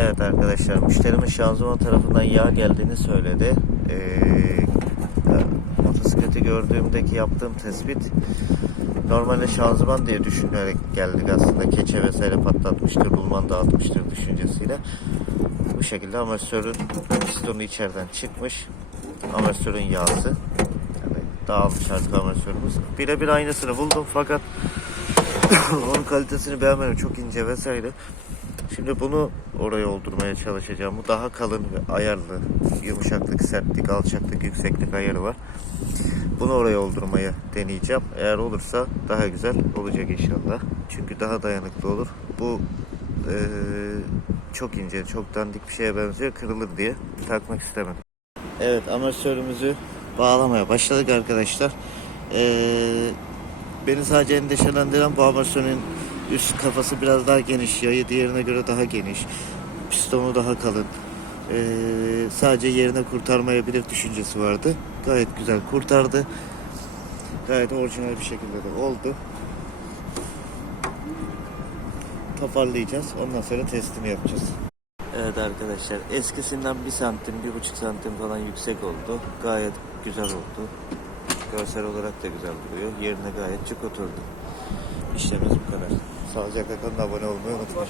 Evet arkadaşlar müşterimin şanzıman tarafından yağ geldiğini söyledi. Ee, motosikleti gördüğümdeki yaptığım tespit normalde şanzıman diye düşünerek geldik aslında. Keçe vesaire patlatmıştır, bulman dağıtmıştır düşüncesiyle. Bu şekilde amortisörün pistonu içeriden çıkmış. Amortisörün yağısı. Yani dağılmış artık amortisörümüz. Birebir aynısını buldum fakat onun kalitesini beğenmedim. Çok ince vesaire. Şimdi bunu oraya oldurmaya çalışacağım. Bu daha kalın ve ayarlı. Yumuşaklık, sertlik, alçaklık, yükseklik ayarı var. Bunu oraya oldurmaya deneyeceğim. Eğer olursa daha güzel olacak inşallah. Çünkü daha dayanıklı olur. Bu eee, çok ince, çok dandik bir şeye benziyor. Kırılır diye takmak istemedim. Evet, amortisörümüzü bağlamaya başladık arkadaşlar. Eee Beni sadece endişelendiren bu amortisörün üst kafası biraz daha geniş. Yayı diğerine göre daha geniş. Pistonu daha kalın. Ee, sadece yerine kurtarmayabilir düşüncesi vardı. Gayet güzel kurtardı. Gayet orijinal bir şekilde de oldu. Toparlayacağız. Ondan sonra testini yapacağız. Evet arkadaşlar eskisinden bir santim, bir buçuk santim falan yüksek oldu. Gayet güzel oldu. Görsel olarak da güzel duruyor. Yerine gayet çık oturdu. İşlemimiz bu kadar. Sağlıcakla kalın abone olmayı unutmayın.